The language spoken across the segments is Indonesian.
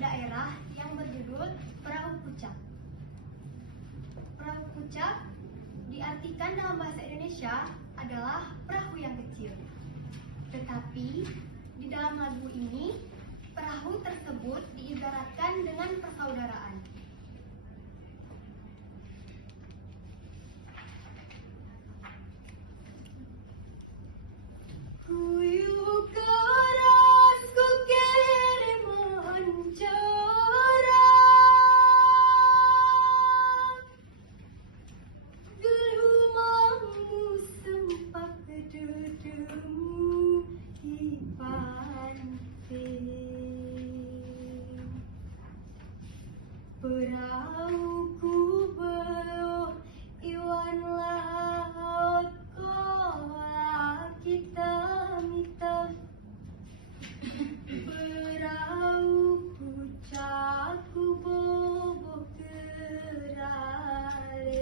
daerah yang berjudul Perahu Pucak. Perahu Pucak diartikan dalam bahasa Indonesia adalah perahu yang kecil. Tetapi di dalam lagu ini, perahu tersebut diibaratkan dengan persaudaraan. Kuyuh keras ku kirim mencorang, gelombangmu sempak dedumu di pantai. Perahuku beluh iwan laut kola hitam-hitam. Perahu pucakku boboh kerale.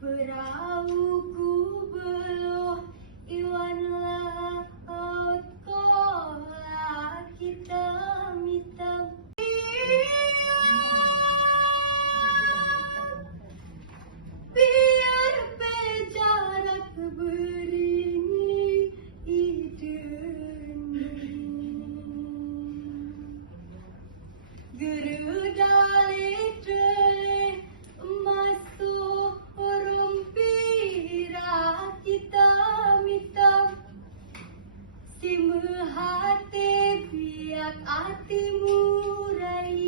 Perahuku beluh iwan laut kola hitam-hitam. Biar berjarak beringin hidupmu, gerudale-dale masuk rumpira hitam-hitam. Si mehati biak hatimu rayate.